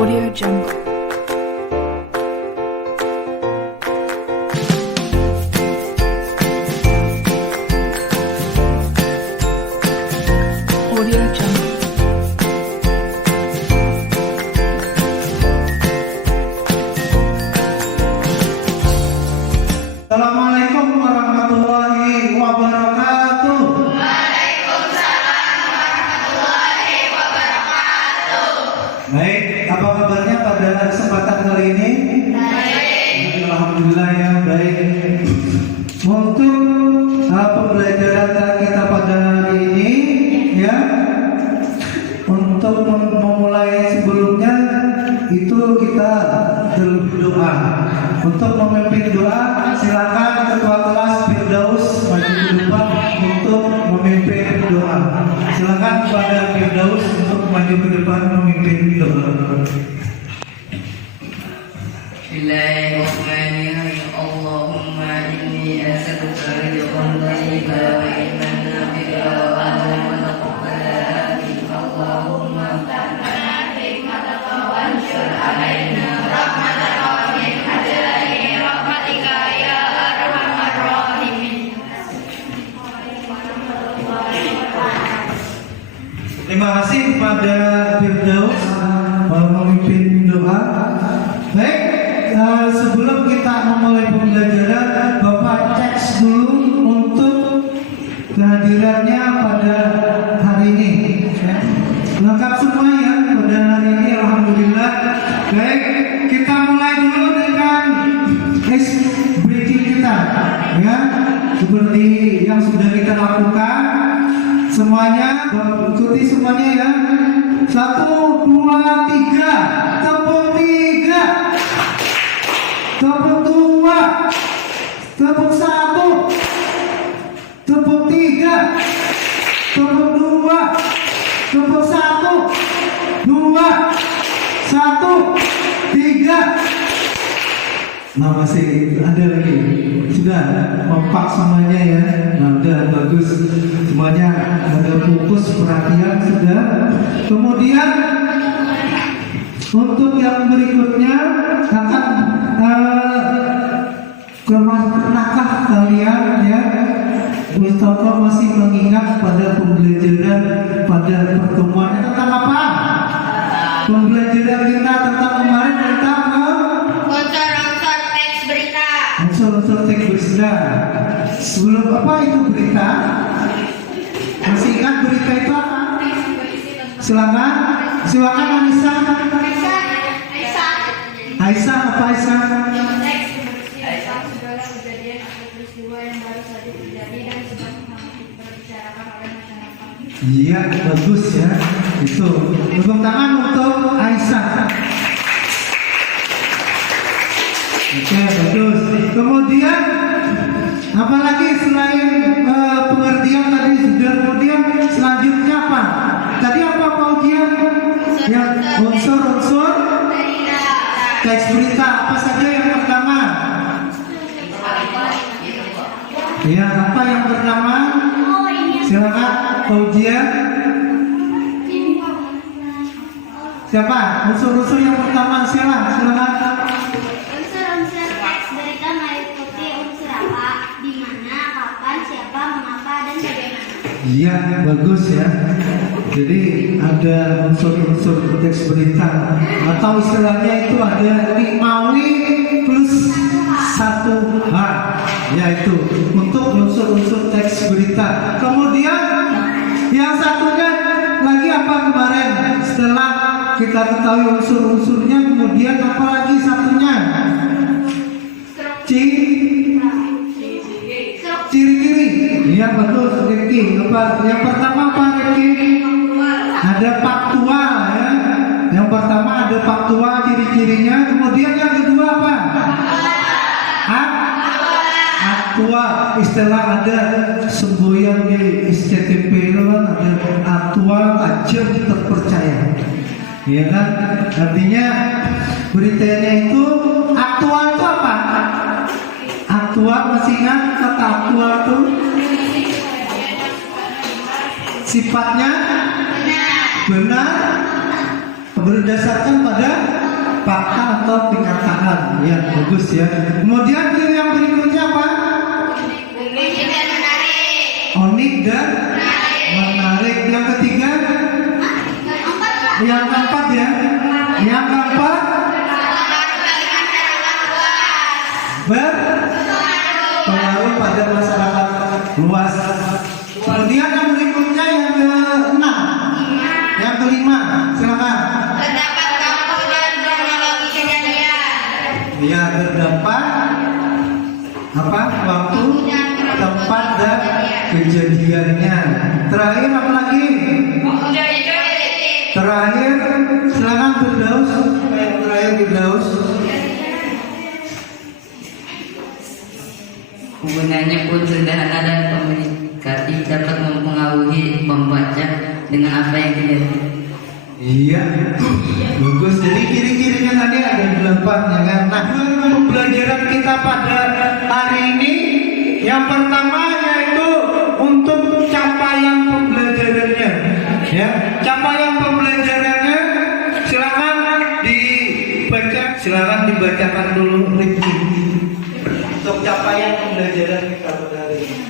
Audio Jungle. Audio Jungle. Assalamualaikum warahmatullahi wabarakatuh. Baik, apa kabarnya pada kesempatan kali ini? Baik. Alhamdulillah ya, baik. Untuk pembelajaran kita pada hari ini, ya, untuk memulai sebelumnya itu kita terlebih doa. Untuk memimpin doa, silakan ketua kelas Firdaus maju ke depan untuk memimpin doa. Silakan kepada Firdaus untuk maju ke depan memimpin doa. Bismillahirrahmanirrahim. Allahumma inni as'aluka rizqan thayyiban wa ilman nafi'an wa amalan mutaqabbalan. Allahumma amtina hikmataka wanshur alaina rahmataka wa min ajli rahmatika ya arhamar rahimin. Terima kasih kepada Firdaus memimpin doa. Baik, sebelum kita memulai pembelajaran, Bapak cek dulu untuk kehadirannya pada hari ini. Ya. Lengkap semua ya pada hari ini, alhamdulillah. Baik, kita mulai dulu dengan ice breaking kita, ya. Seperti yang sudah kita lakukan. Semuanya ikuti semuanya ya. 1, 2, 3. Tepuk 3. Tepuk 2. Tepuk 1. Tepuk 3. Tepuk 2. Tepuk 1. 2. 1. 3. Nah, masih ada lagi. Sudah kompak semuanya ya. Nah, udah bagus. Semuanya ada fokus perhatian sudah. Kemudian untuk yang berikutnya akan pernahkah kalian ya Mustafa masih mengingat pada pembelajaran pada pertemuan tentang apa? Pembelajaran kita tentang kemarin tentang Unsur-unsur teks berita. unsur-unsur teks berita. Sebelum apa itu berita? Masih ingat berita itu apa? Silakan Anissa. Aisyah apa Aisyah? Segala kejadian atau peristiwa yang baru saja terjadi dan sedang dibicarakan oleh masyarakat. Iya, bagus ya. Itu. Tepuk tangan untuk Aisyah. Oke, bagus. Kemudian apalagi selain pengertian tadi sudah, kemudian selanjutnya apa? Tadi apa Pak ujian? Yang unsur-unsur teks berita apa saja yang pertama? Ya, apa yang pertama? Silakan Pak ujian. Siapa? Unsur-unsur yang pertama silakan. Unsur-unsur teks berita meliputi unsur apa, di mana, kapan, siapa, mengapa, dan bagaimana. Iya, bagus ya. Jadi ada unsur-unsur teks berita atau istilahnya itu ada 5W plus 1H, yaitu untuk unsur-unsur teks berita. Kemudian yang satunya lagi apa kemarin? Setelah kita ketahui unsur-unsurnya, kemudian apa lagi satunya? Ciri-ciri. Iya betul, Rifki. Apa? Yang pertama apa, Rifki? Ada faktual ya. Yang pertama ada faktual ciri-cirinya. Kemudian yang kedua apa? Aktual. Istilah ada semboyan di SCTP itu kan ada aktual, tajam, terpercaya. Ya kan? Artinya beritanya itu aktual itu apa? Aktual, masih ingat kata aktual itu? Sifatnya benar, berdasarkan pada fakta atau kenyataan. Ya, bagus ya. Kemudian yang berikutnya apa? Unik dan menarik. Unik dan menarik. Yang ketiga, yang keempat ya. Yang keempat, berpengaruh pada masyarakat luas. Kemudian yang berikutnya yang keenam, yang kelima, silakan. Terdapat waktu dan kronologi kejadian. Ya, terdapat apa? Waktu, tempat dan kejadiannya. Terakhir apa lagi? Udah itu detik. Terakhir, silakan Firdaus. Yang terakhir Firdaus. Gunanya pun sederhana dan komunikatif, dapat mempengaruhi pembaca dengan apa yang dilihat. Iya, bagus. Jadi ciri-cirinya tadi ada 8 ya kan. Nah, pembelajaran kita pada hari ini yang pertama yaitu untuk capaian pembelajarannya. Ya, capaian pembelajarannya silakan dibacakan dulu Rifki. Untuk capaian pembelajaran kita pada hari ini.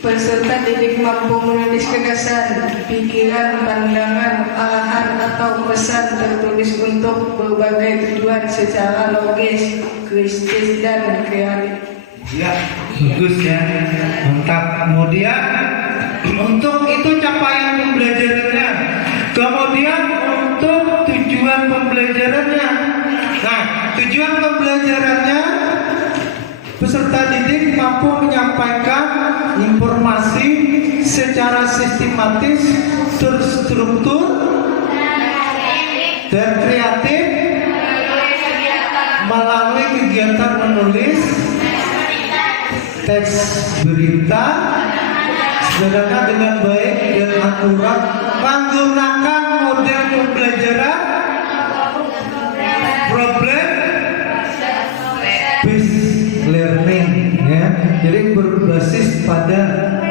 Peserta didik mampu menulis gagasan, pikiran, pandangan, arahan atau pesan tertulis untuk berbagai tujuan secara logis, kritis dan kreatif. Ya, bagus ya, mantap. Kemudian untuk itu capaian pembelajarannya. Kemudian untuk tujuan pembelajarannya. Nah, tujuan pembelajarannya peserta didik mampu menyampaikan informasi secara sistematis, terstruktur, dan kreatif melalui kegiatan menulis teks berita sederhana dengan baik dan akurat, menggunakan model pembelajaran problem based learning ya. Jadi berbasis pada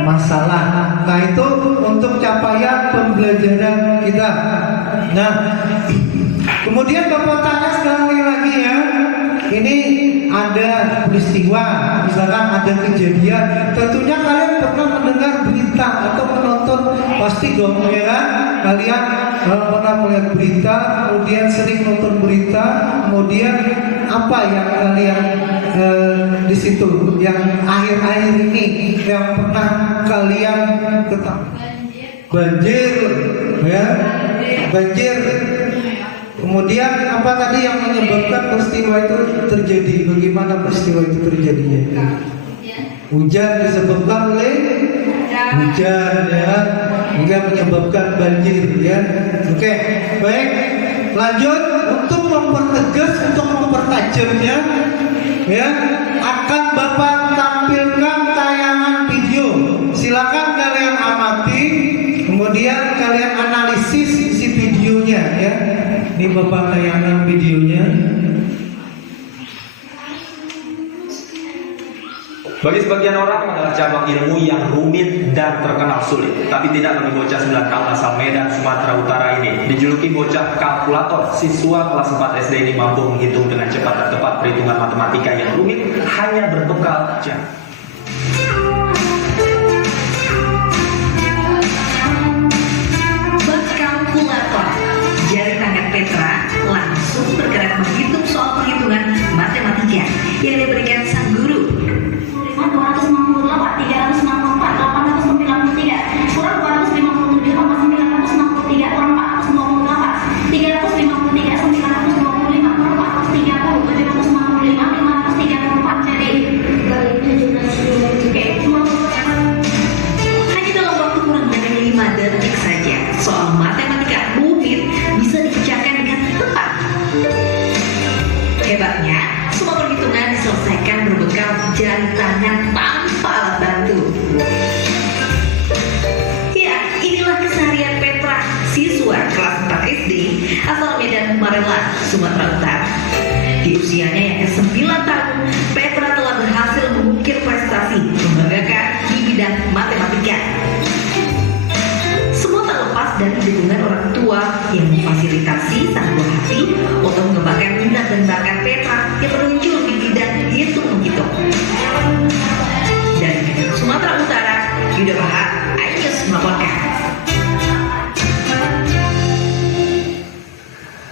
masalah. Nah, itu untuk capaian pembelajaran kita. Nah, kemudian Bapak tanya sekali lagi ya. Ini ada peristiwa, misalkan ada kejadian. Tentunya kalian pernah mendengar berita atau menonton, pasti dong ya kan? Kalian pernah melihat berita, kemudian sering nonton berita, kemudian apa yang kalian di situ yang akhir-akhir ini yang pernah kalian ketahui? Banjir, ya, banjir. Kemudian apa tadi yang menyebabkan peristiwa itu terjadi? Bagaimana peristiwa itu terjadinya? Hujan disebabkan oleh hujan, ya, hingga menyebabkan banjir, ya. Oke, baik. Lanjut untuk mempertegas, untuk mempertajamnya, ya, akan Bapak tampilkan tayangan video. Silakan kalian amati, kemudian kalian analisis isi videonya, ya. Ini Bapak tayangan videonya. Bagi sebagian orang adalah cabang ilmu yang rumit dan terkenal sulit. Tapi tidak bagi bocah 9 tahun asal Medan, Sumatera Utara ini. Dijuluki bocah kalkulator, siswa kelas 4 SD ini mampu menghitung dengan cepat dan tepat perhitungan matematika yang rumit hanya berbekal jam. Kalkulator. Jari tangan Petra langsung bergerak menghitung soal perhitungan matematika yang diberikan sang guru. 268, 364, 893, kurang 257, 963, kurang 428, 353, 925, kurang 430, 755, 534, jadi oke, semua. Hanya dalam waktu kurang dari 5 detik saja, soal matematika rumit bisa dikerjakan dengan tepat. Hebatnya, semua perhitungan diselesaikan berbekal jari tangan tanpa alat bantu. Ya, inilah keseharian Petra, siswa kelas 4 SD asal Medan Marelan, Sumatera Utara. Di usianya yang ke-9 tahun, Petra telah berhasil mengukir prestasi membanggakan di bidang matematika. Semua tak lepas dari dukungan orang tua yang memfasilitasi sang buah hati untuk mengembangkan minat dan bakat Petra yang menonjol di bidang hitung-menghitung. Dari Medan, Sumatera Utara, Yuda Bahar, iNews melaporkan.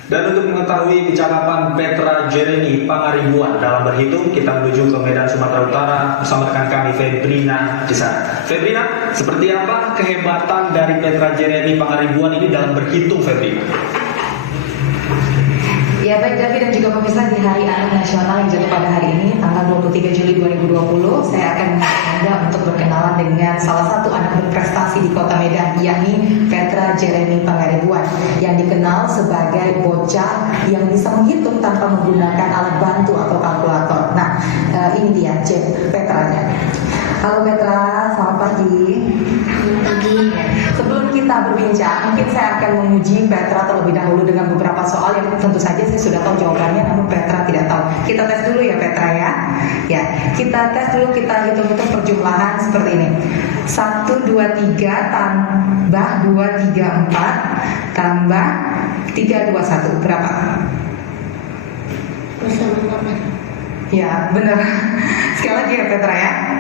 Dan untuk mengetahui kecakapan Petra Jeremy Pangaribuan dalam berhitung, kita menuju ke Medan, Sumatera Utara bersama rekan kami Febrina di sana. Febrina, seperti apa kehebatan dari Petra Jeremy Pangaribuan ini dalam berhitung, Febrina? Ya baik David dan juga pemirsa, di Hari Anak Nasional yang jatuh pada hari ini tanggal 23 Juli 2020 saya akan mengajak Anda untuk berkenalan dengan salah satu anak berprestasi di Kota Medan, yakni Petra Jeremy Pangaribuan yang dikenal sebagai bocah yang bisa menghitung tanpa menggunakan alat bantu atau kalkulator. Nah ini dia Petranya. Halo Petra, selamat pagi. Sebelum kita berbincang, mungkin saya akan menguji Petra terlebih dahulu dengan beberapa soal yang tentu saja saya sudah tahu jawabannya, namun Petra tidak tahu. Kita tes dulu ya Petra ya. Ya, kita tes dulu, kita hitung-hitung perjumlahan seperti ini. 1, 2, 3 tambah 2, 3, 4 tambah 3, 2, 1 berapa? Ya, benar. Sekali lagi ya Petra ya.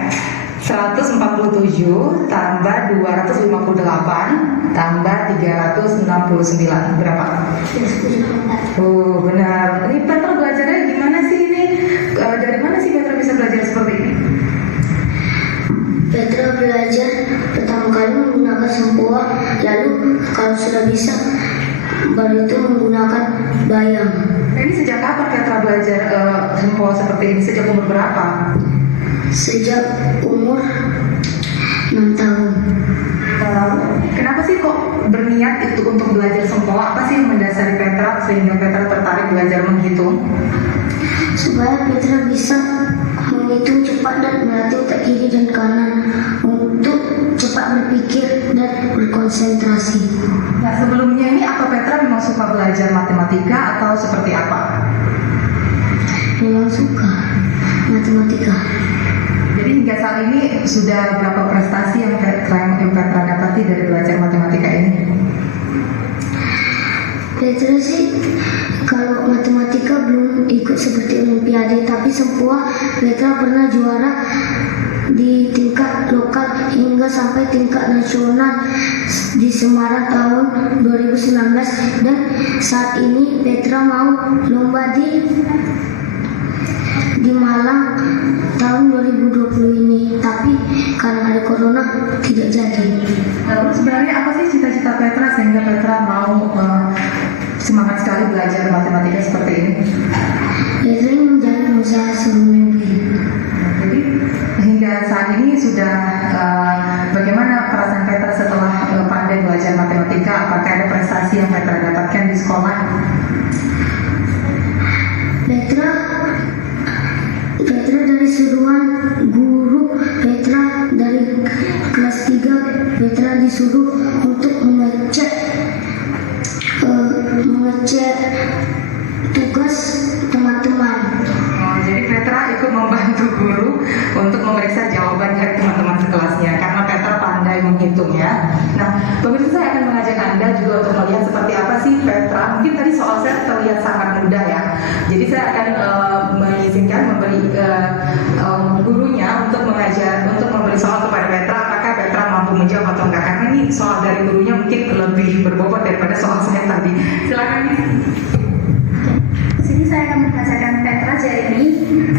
147 tambah 258 tambah 369 berapa? Oh benar. Ini Petra belajarnya gimana sih ini? Dari mana sih Petra bisa belajar seperti ini? Petra belajar pertama kali menggunakan sempoa, lalu kalau sudah bisa baru itu menggunakan bayang. Ini sejak kapan Petra belajar sempoa seperti ini? Sejak umur berapa? Sejak umur 6 tahun. Kenapa sih kok berniat itu untuk belajar sempoa? Apa sih yang mendasari Petra sehingga Petra tertarik belajar menghitung? Supaya Petra bisa menghitung cepat dan melatih otak kiri dan kanan untuk cepat berpikir dan berkonsentrasi. Nah sebelumnya ini apa Petra memang suka belajar matematika atau seperti apa? Memang suka matematika. Jadi hingga saat ini sudah berapa prestasi yang Petra dapati dari belajar matematika ini? Petra sih kalau matematika belum ikut seperti olimpiade, tapi semua Petra pernah juara di tingkat lokal hingga sampai tingkat nasional di Semarang tahun 2019, dan saat ini Petra mau lomba di Malang tahun 2020 ini, tapi karena ada corona tidak jadi. Lalu sebenarnya apa sih cita-cita Petra sehingga Petra mau semangat sekali belajar matematika seperti ini? Petra ingin menjadi pengusaha sebelum mimpi. Jadi hingga saat ini sudah bagaimana perasaan Petra setelah pandai belajar matematika? Apakah ada prestasi yang Petra dapatkan di sekolah? Petra dari seruan guru Petra dari kelas 3, Petra disuruh untuk mengecek tugas teman-teman. Jadi Petra ikut membantu guru untuk memeriksa jawaban dari teman-teman sekelasnya karena Petra pandai menghitung ya. Nah, pemirsa, saya akan mengajak Anda juga untuk melihat seperti apa sih Petra. Mungkin tadi soal saya terlihat sangat mudah ya. Jadi saya akan mengizinkan memberi gurunya untuk mengajar, untuk memberi soal kepada Petra. Apakah Petra mampu menjawab atau enggak? Karena ini soal dari gurunya mungkin lebih berbobot daripada soal saya tadi. Silakan. Sini saya akan membacakan Petra Jeremy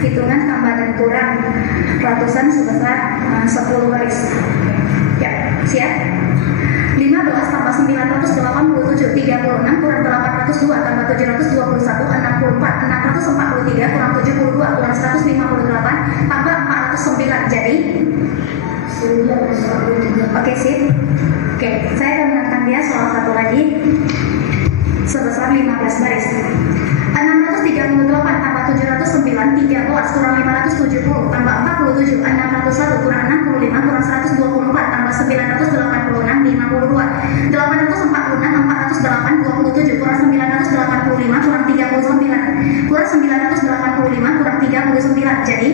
hitungan tambah dan kurang ratusan sebesar 10 baris. Ya, siap? 15 tambah 987, 36 kurang 802 tambah 721, 64, 643 kurang 72 kurang 158 tambah 409, jadi 943. Oke, sip. Oke, saya akan menangkan dia soal satu lagi sebesar 15 baris. 638 tambah 709, 13 kurang 570 tambah 47, 601 kurang 65 kurang 124 tambah 986, 52, 846, 408, 27 kurang 985 kurang 39 kurang 985 kurang 39, jadi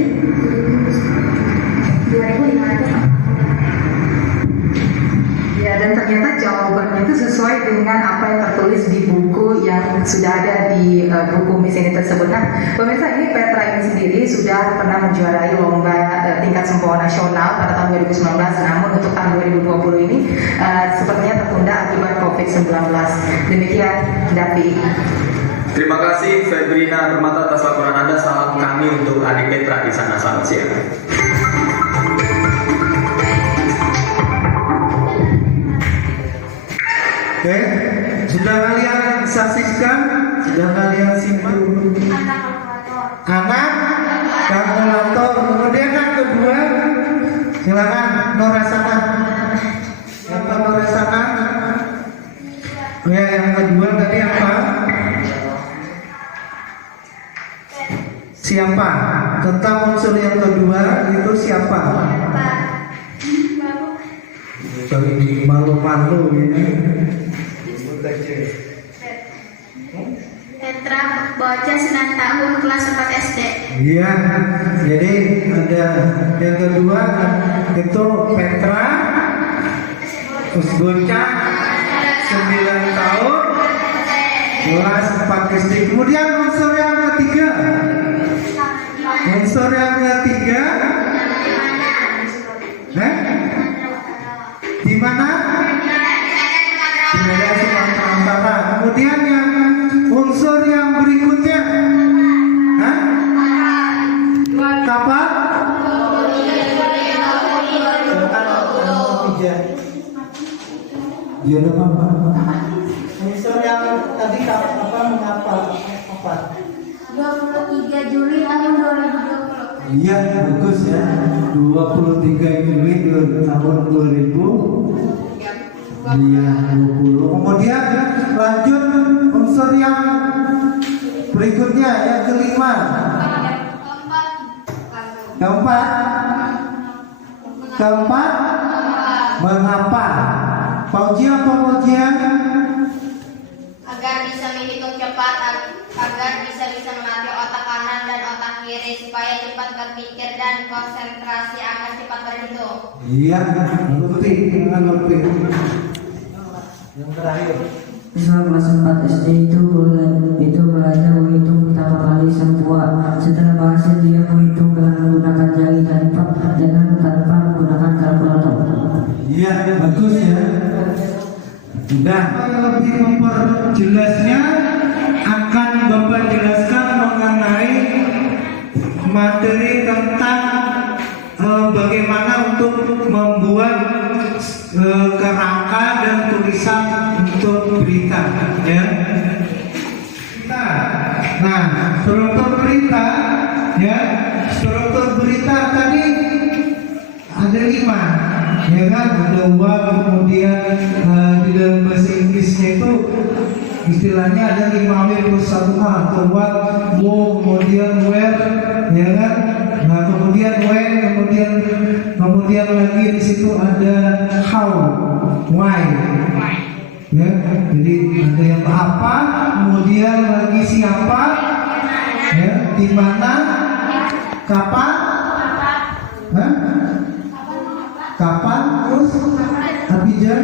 2500. Ya, dan ternyata jawaban jawabannya itu sesuai dengan apa yang tertulis di buku yang sudah ada di buku Miss ini tersebut. Nah, pemirsa, ini Petra ini sendiri sudah pernah menjuarai lomba tingkat Sempoa nasional pada tahun 2019, namun untuk tahun 2020 ini sepertinya tertunda akibat COVID-19. Demikian, Davi. Terima kasih Febrina Permata atas laporan Anda. Salam kami untuk adik Petra di sana. Selamat siang. Oke, sudah kalian saksikan, sudah kalian simpul. Anak kalkulator. Kemudian yang kedua, silakan Nora sana. Yang Nora sana. Ya, yang kedua tadi apa? Siapa? Tentang unsur yang kedua itu siapa? Ini malu-malu ini. Petra, bocah 9 tahun, kelas 4 SD. Iya, jadi ada yang kedua itu Petra, terus bocah 9 tahun, kelas 4 SD. Kemudian unsur yang ketiga, di mana? Di daerah Sumatera Utara. Kemudian yang unsur yang berikutnya, kapan? Ya lupa. Unsur yang tadi apa mengapa? Apa? 23 Juli tahun 2020. Iya, bagus ya. 23 Juli tahun 2000. Iya, 20. Kemudian lanjut unsur yang berikutnya, yang kelima. Keempat, mengapa? Paujian apa paujian? Agar bisa menghitung cepat, agar bisa melatih otak kanan dan otak kiri supaya cepat berpikir dan konsentrasi akan cepat berhitung. Iya, ngerti. Yang terakhir. Siswa kelas 4 SD itu belajar menghitung pertama kali sempoa. Setelah berhasil dia menghitung dengan menggunakan jari dan tanpa menggunakan kalkulator. Iya, bagus ya. Sudah. Lebih memperjelasnya akan Bapak jelaskan mengenai materi tentang bagaimana untuk membuat kerangka dan tulisan untuk berita, ya. Nah, struktur berita, ya, struktur berita tadi ada 5, ya kan? Ada what, kemudian di dalam bahasa Inggrisnya itu istilahnya ada 5W plus 1H atau what, who, kemudian where, ya kan? Nah, kemudian when, kemudian lagi di situ ada how, why, ya. Jadi ada yang apa, kemudian lagi siapa, ya, di mana, kapan, kapan, terus Abijah,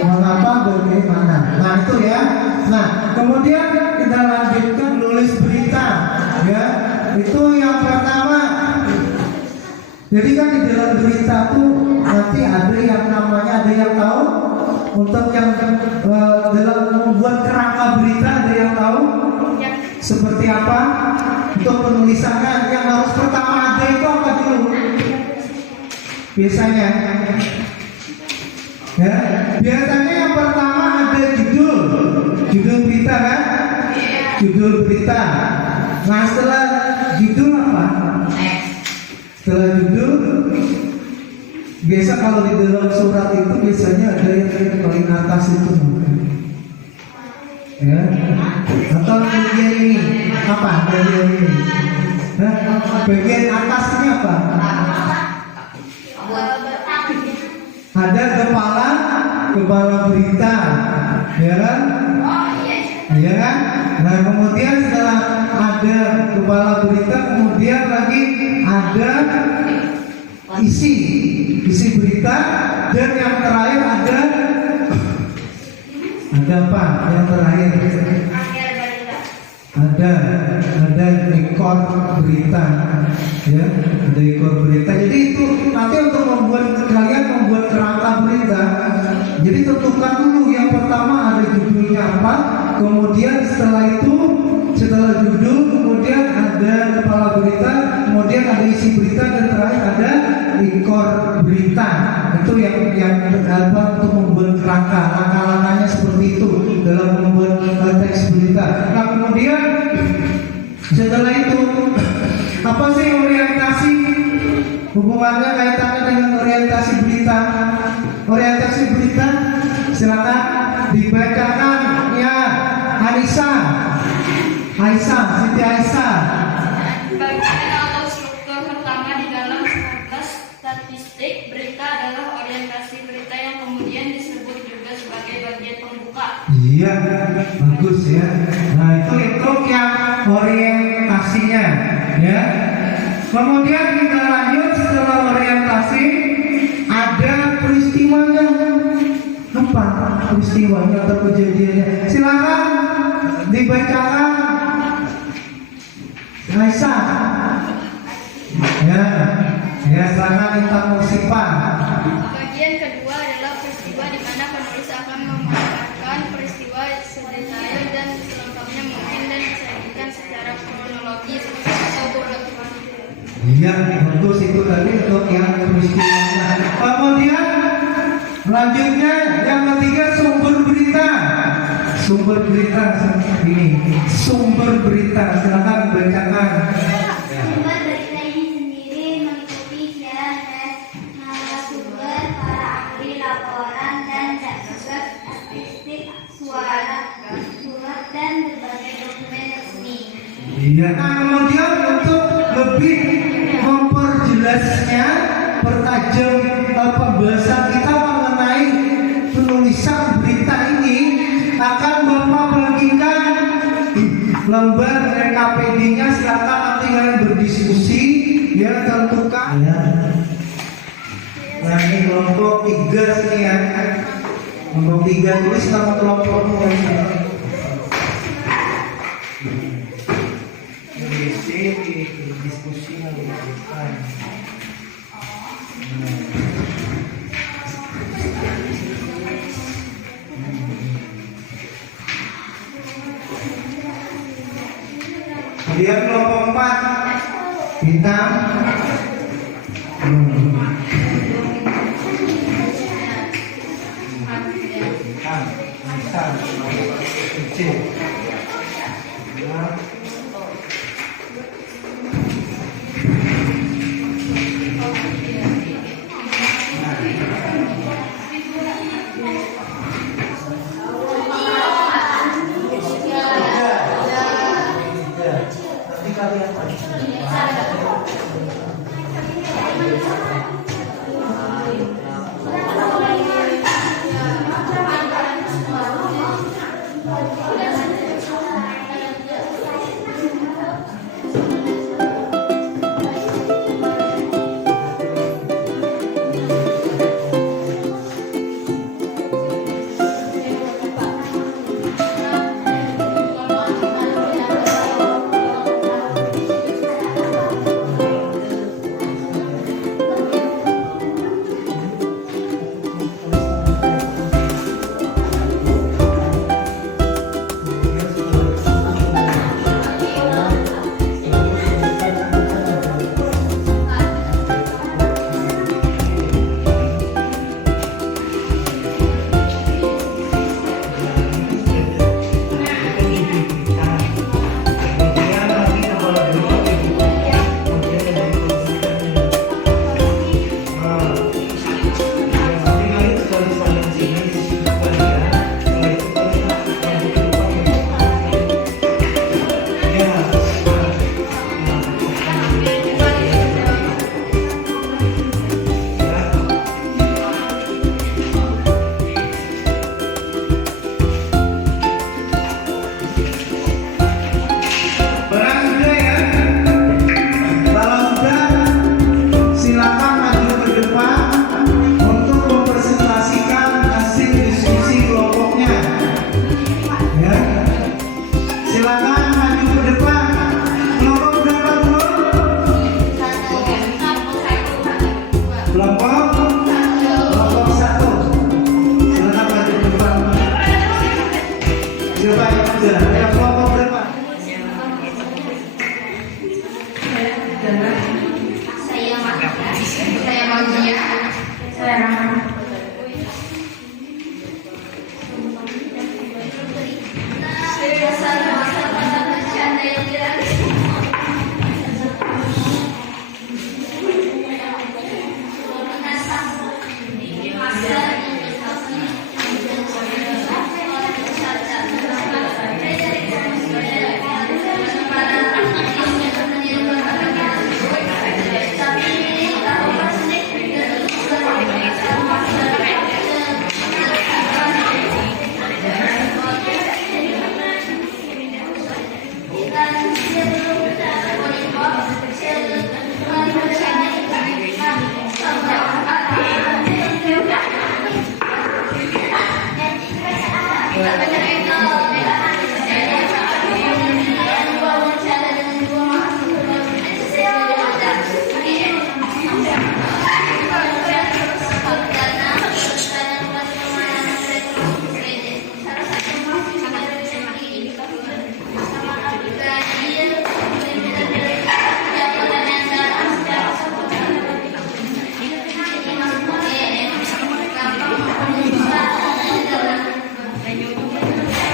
mengapa, bagaimana. Nah itu ya. Nah kemudian kita lanjutkan nulis berita, ya. Itu yang pertama. Jadi kan di dalam berita tuh nanti ada yang namanya, ada yang tahu. Untuk yang dalam membuat kerangka berita ada yang tahu seperti apa. Untuk penulisannya yang harus pertama ada itu apa dulu? Biasanya, ya, biasanya yang pertama ada judul berita kan? Judul berita. Nah setelah judul apa? Setelah judul, biasa kalau di dalam surat itu biasanya ada yang paling atas itu, ya. Atau bagian ini apa? Bagian ini, nah, bagian atasnya apa? Ada kepala berita, ya kan? Ya kan? Nah kemudian setelah ada kepala berita, kemudian lagi ada isi berita, dan yang terakhir ada Ada apa? Yang terakhir. Akhir berita. Ada ekor berita, ya, ada ekor berita. Jadi itu nanti untuk kalian membuat kerangka berita. Jadi tentukan dulu yang pertama ada judulnya apa, kemudian setelah judul, kemudian ada kepala berita, kemudian ada isi berita, dan terakhir ada ekor berita. Itu yang untuk membuat kerangka, langkah-langkahnya seperti itu dalam membuat teks berita. Nah kemudian setelah itu apa sih orientasi, hubungannya kaitannya dengan orientasi berita? Orientasi berita silakan dibacakan ya, Siti Aisyah. Bagian atau struktur pertama di dalam statistik berita adalah orientasi berita yang kemudian disebut juga sebagai bagian pembuka. Iya, bagus ya. Nah itu yang orientasinya, ya. Kemudian kita lanjut setelah orientasi ada peristiwanya. Apa peristiwanya atau kejadiannya? Silakan dibacakan, Aisyah. Ya, silakan Intan Musifah. Bagian kedua adalah peristiwa di mana penulis akan memaparkan peristiwa sedetail dan selengkapnya mungkin dan disajikan secara kronologis atau urut waktu. Iya, bagus itu tadi untuk yang peristiwanya. Kemudian lanjutnya yang ketiga sumber berita. Sumber berita seperti ini. Sumber berita silakan bacakan. Sumber berita ini sendiri meliputi siaran narasumber, para ahli, laporan, dan juga statistik, surat, dan berbagai dokumen resmi. Iya. Nah kemudian untuk lebih memperjelasnya, pertajam pembahasan kita mengenai penulisan berita ini, akan Bapak bagikan lembar RKPD-nya. Silakan nanti kalian berdiskusi, ya, tentukan. Ya. Nah ini kelompok 3 sini ya. Kelompok 3 tulis nama kelompokmu ya. Diskusi yang dilakukan. Kemudian kelompok 4 bintang. Kecil.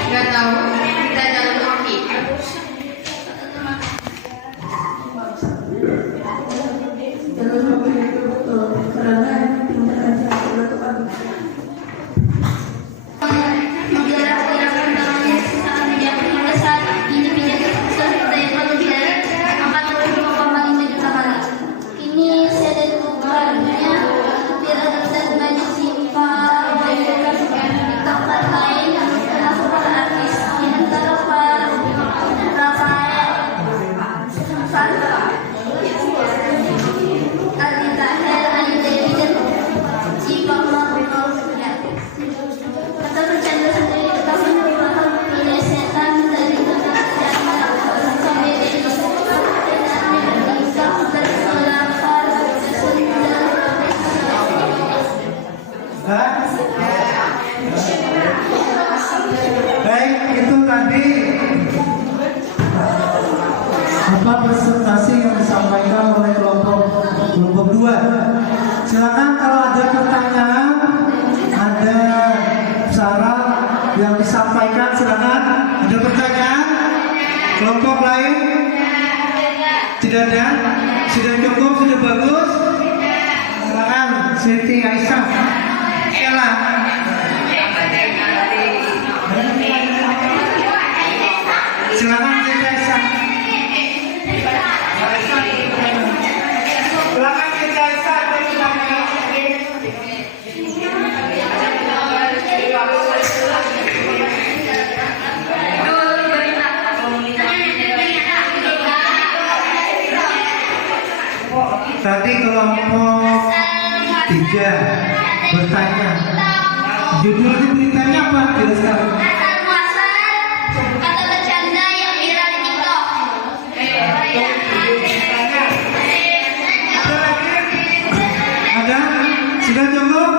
Nggak tahu, kita jalan kaki. Ini saya tukarnya tidak terjadi simpan tempat lain terdapat artis di antara Rafael Alita Dewi dan Cipa Marvel kata bercanda sendiri tetapi merupakan pilih setan dari komedi Baik, itu tadi apa presentasi yang disampaikan oleh kelompok 2. Silakan kalau ada pertanyaan, ada saran yang disampaikan, silakan. Ada pertanyaan? Kelompok lain? Tidak ada? Sudah cukup? Sudah bagus? Silakan, Siti Aisyah. Ella. Silakan Siti Aisyah. Silakan Siti Aisyah. Tadi kelompok 3 bertanya. Judulnya beritanya apa? Jelaskan. kata bercanda yang viral di TikTok. Ada? Sudah cukup?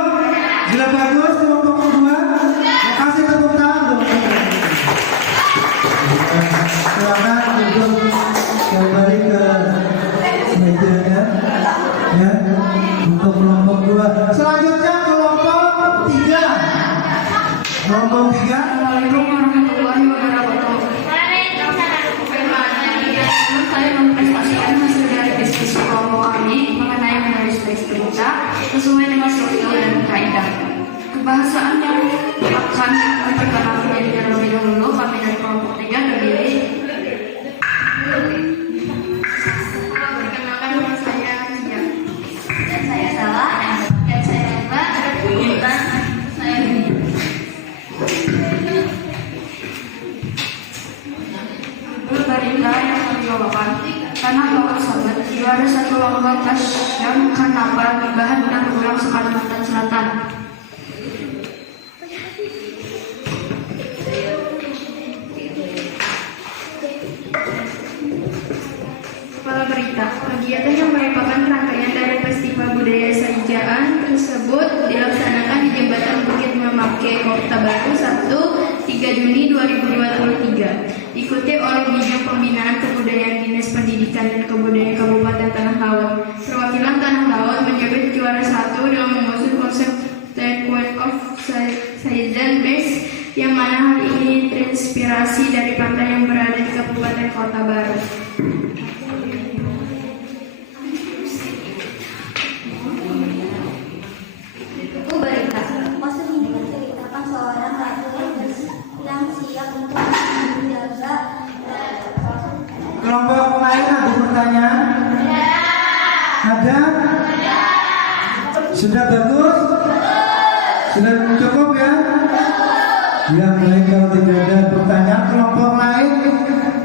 Sudah bagus kelompok 2? Makasih tepuk tangan. Silakan duduk kembali ke mejanya ya untuk kelompok 2. Selanjutnya kelompok 3. Kelompok 3. Assalamualaikum warahmatullahi wabarakatuh. Saya mempresentasikan hasil dari diskusi kelompok kami mengenai menulis teks berita sesuai dengan struktur dan kaidah. Kebahasaan yang akan memperkenalkan diri terlebih dahulu kami dari kelompok 3 terdiri. Perkenalkan nama saya Cia. Dan saya salah, dan saya lupa, Intan, saya Budi. Berita yang kami bawakan Tanah Laut Sahabat juara 1 lomba Kasyam Kanapa di bahan dan ulang Kalimantan Selatan. Kepala berita, kegiatan yang merupakan rangkaian dari Festival Budaya Saijaan tersebut dilaksanakan di Jembatan Bukit Memake, Kota Baru, Sabtu 3 Juni 2023. Diikuti oleh Bidang Pembinaan Kebudayaan Dinas Pendidikan dan Kebudayaan Kabupaten Tanah Laut. Perwakilan Tanah Laut menyabet juara 1 dalam mengusung konsep The Queen of Saizan Base, yang mana hal ini terinspirasi dari pantai yang berada di Kabupaten Kota Baru. Buku berita, Poster ini menceritakan seorang ratu yang siap untuk menjaga Kelompok lain ada pertanyaan? Ada? Sudah bagus? Sudah cukup ya? Ya baik, kalau tidak ada pertanyaan kelompok lain,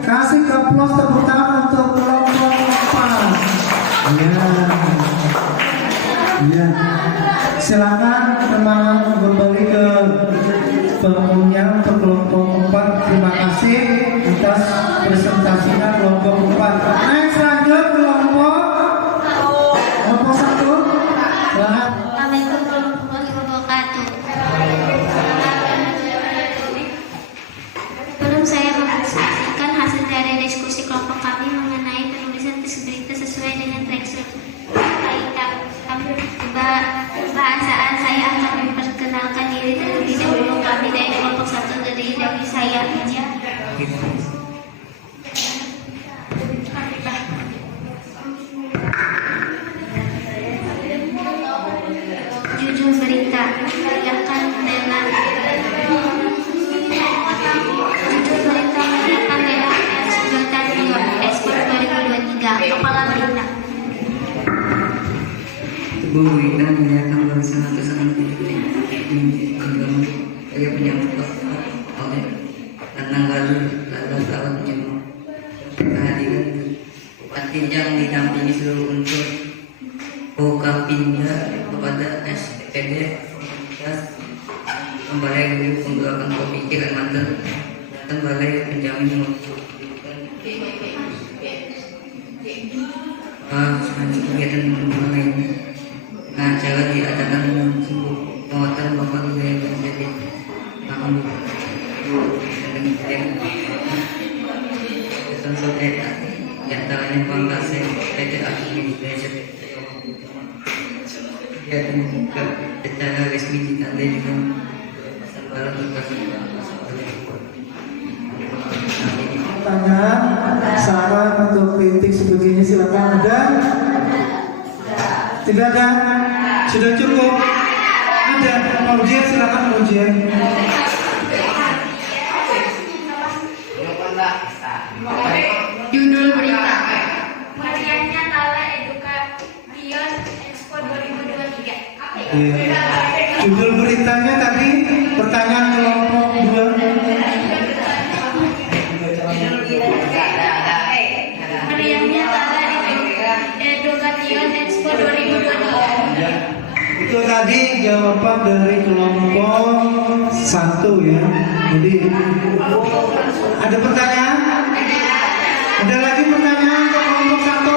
kasih keplos tepuk tangan untuk kelompok 4. Ya, silakan teman kembali ke pengunya untuk kelompok 4. Terima kasih atas presentasinya kelompok 4. Next lanjut kelompok 1. Silahkan. Assalamualaikum warahmatullahi wabarakatuh. Sebelum saya mempresentasikan hasil dari diskusi kelompok kami mengenai penulisan teks berita sesuai dengan teks bahasaan, saya akan memperkenalkan diri terlebih dahulu. Kami dari kelompok 1 terdiri dari saya, Ija. Judul berita meriahkan dengan ekspor 2023. Kepala berita. Tubuh berita meriahkan barisan atau sangat agama saya menyambut oleh tentang lalu tahun penyembuh kehadiran Bupati yang didampingi seluruh unsur Pokapinda kepada SPD Balai Guru Penggerakkan Kopi Kalimantan dan Balai Penjamin kegiatan lainnya. Nah, acara diadakan dengan penguatan Bapak Gubernur menjadi tahun dan sensor ETA di antaranya Pangkasem PT Agung Indonesia dan juga secara resmi ditandai dengan Sambaran Pertanian. Pertanyaan, saran untuk kritik sebagainya silakan. Ada? Tidak ada? Sudah cukup? Ada? Mau ujian silakan ujian. Judul berita meriahnya Tala Education Expo 2023. Judul beritanya tadi pertanyaan kelompok 2. Meriahnya Tala Education Expo 2023. Itu tadi jawaban dari kelompok 1 ya. Jadi ada pertanyaan? Ada lagi pertanyaan untuk kelompok 1?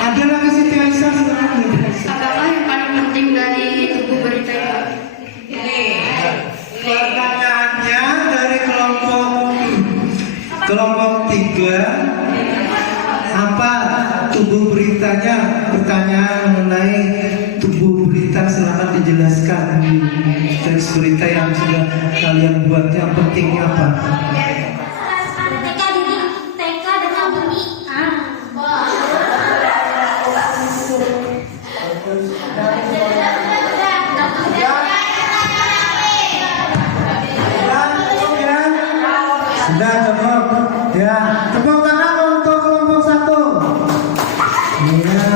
Ada lagi Siti Aisyah silakan. Apakah yang paling penting dari tubuh berita ini? Pertanyaannya dari kelompok 3, apa tubuh beritanya? Pertanyaan mengenai tubuh berita silakan dijelaskan di teks berita yang sudah kalian buat. Yang pentingnya apa? TK dengan bunyi Sudah cukup. Ya, tepuk tangan untuk kelompok 1. Ya,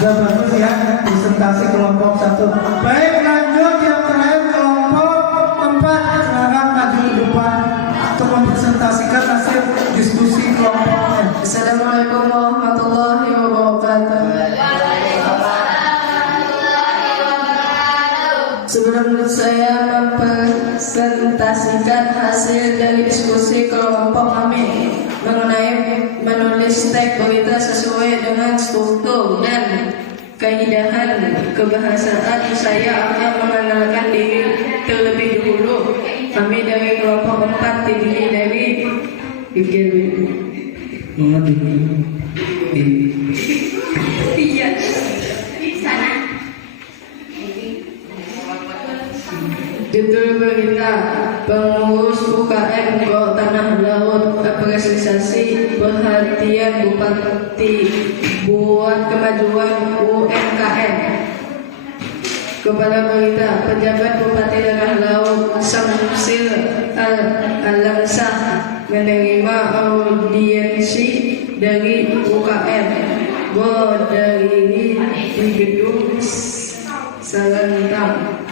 sudah bagus ya presentasi kelompok 1. Baik, lanjut yang terakhir kelompok 4. Silakan maju ke depan untuk mempresentasikan hasil diskusi kelompoknya. Assalamualaikum warahmatullahi wabarakatuh. Sebelum saya mempresentasikan hasil dari diskusi kelompok kami mengenai menulis teks berita sesuai dengan struktur dan keindahan kebahasaan, saya akan mengenalkan diri terlebih dahulu. Kami dari kelompok 4 terdiri dari Muhammad Iya. sana. Judul berita pengurus UKM Kota Tanah Laut apresiasi perhatian Bupati buat kemajuan UMKM. Kepala berita pejabat Bupati Tanah Laut Samsil Alamsah menerima audiensi dari UKM berdiri di gedung Salantang.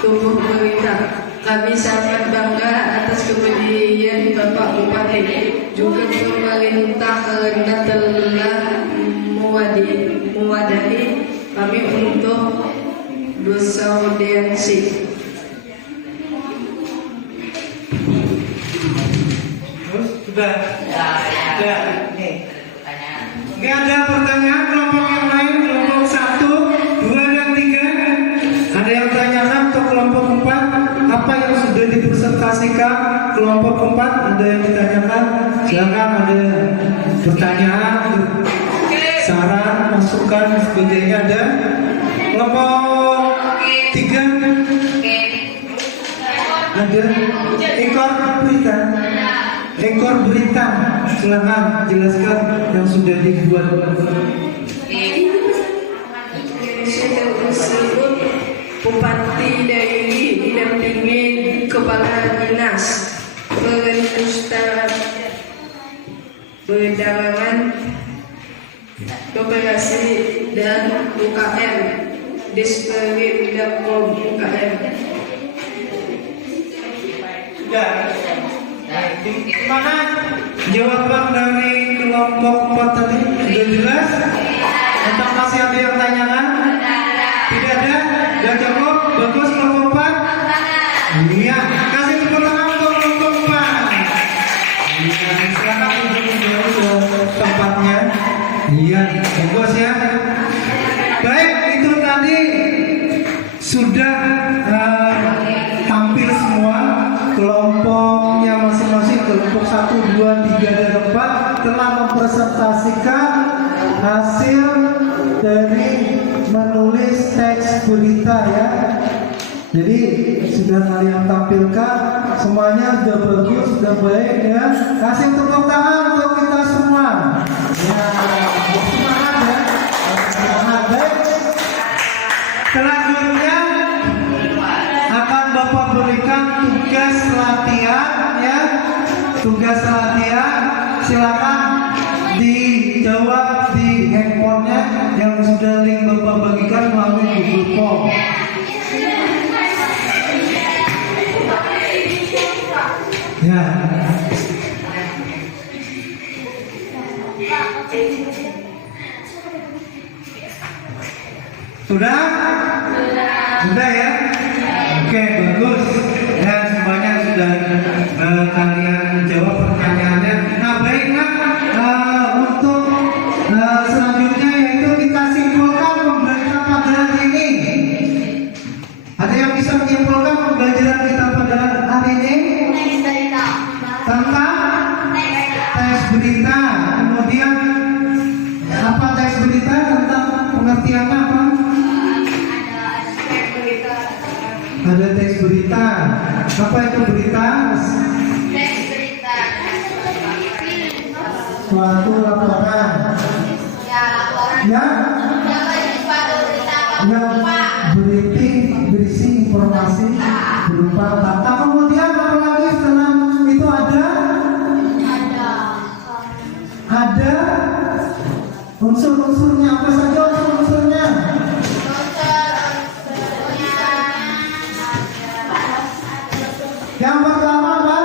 Tubuh berita, kami sangat bangga atas kepedihan Bapak Bupati juga pemerintah karena telah mewadahi kami untuk dosa audiensi. Terus sudah. Ini ada pertanyaan kelompok yang lain, kelompok 1, 2, dan 3. Ada yang tanyakan untuk kelompok 4, apa yang sudah dipresentasikan kelompok 4? Ada yang ditanyakan? Silakan, ada pertanyaan, saran, masukan, sebagainya ada. Kelompok 3 ada ekor berita, silakan jelaskan yang sudah dibuat. Saya tersebut Bupati Dairi didampingi Kepala Dinas Perindustrian Perdagangan Koperasi dan UKM Disperindakom UKM. Sudah. Mana jawaban dari kelompok 4 tadi? Sudah jelas? Atau masih ada yang tanyakan? Tidak ada? Sudah cukup? Bagus kelompok 4? Iya. Kasih tepuk tangan untuk kelompok 4. Iya. Silakan untuk menjauh ke tempatnya. Iya. Bagus ya. Baik, itu tadi sudah tampil semua kelompoknya masing-masing. Kelompok 1, 2, 3, dan 4 telah mempresentasikan hasil dari menulis teks berita ya. Jadi sudah kalian tampilkan semuanya, sudah bagus, sudah baik ya. Kasih tepuk tangan untuk kita semua. Ya, semangat ya. Semangat, baik. Selanjutnya akan Bapak berikan tugas latihan ya. Tugas latihan silakan dijawab di handphonenya yang sudah link Bapak bagikan melalui Google Form. Ya. Sudah? Sudah ya? Oke, bagus. Dan semuanya sudah kalian jawab pertanyaannya. Nah, baiklah untuk selanjutnya yaitu kita simpulkan pembelajaran pada hari ini. Ada yang bisa menyimpulkan pembelajaran kita pada hari ini? Tentang teks berita. Kemudian apa teks berita? Tentang pengertiannya apa? Ada teks berita. Apa itu berita? Teks berita. Suatu laporan. Ya, laporan. Ya. Yang berisi informasi berupa data. Kemudian apa lagi setelah itu ada unsur-unsurnya. Apa saja unsur-unsurnya? Yang pertama apa?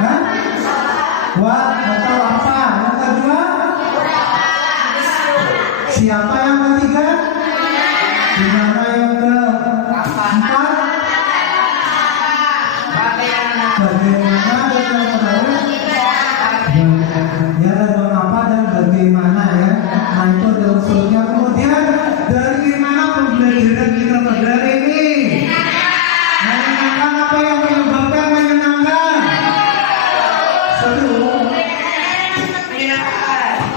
Hah? What atau apa? Yang kedua? Siapa? Yang ketiga? Di mana? Yang keempat? Bagaimana dan menarik? Ya, dan mengapa dan bagaimana ya. Nah, itu ada unsurnya. Kemudian dari mana pembelajaran kita pada hari ini? Menyenangkan. Apa yang menyebabkan menyenangkan? Seru.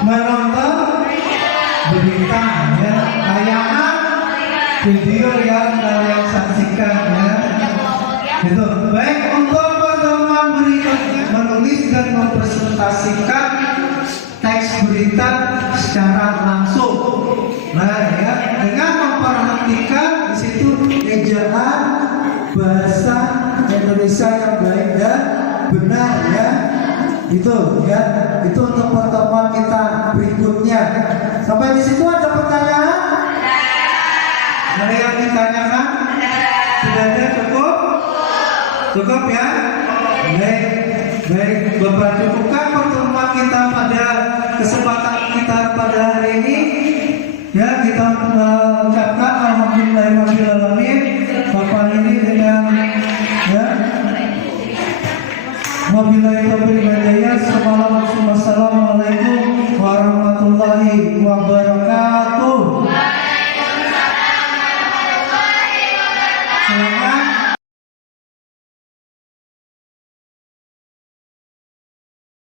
Menonton berita ya, tayangan video yang kalian saksikan ya. Itu baik. Untuk pertemuan berikutnya menulis dan mempresentasikan teks berita secara langsung. Nah ya, dengan memperhatikan di situ ejaan bahasa Indonesia yang baik dan benar ya. Itu ya, itu untuk pertemuan kita berikutnya. Sampai di situ ada pertanyaan? Ada yang ditanyakan? Sudah ada? Cukup? Cukup ya? Baik, baik. Bapak cukupkan pertemuan kita pada kesempatan kita pada hari ini. Ya, kita ucapkan alhamdulillahirobbilalamin. Bapak ini dengan ya wabillahi taufiq wal hidayah. Assalamualaikum warahmatullahi wabarakatuh.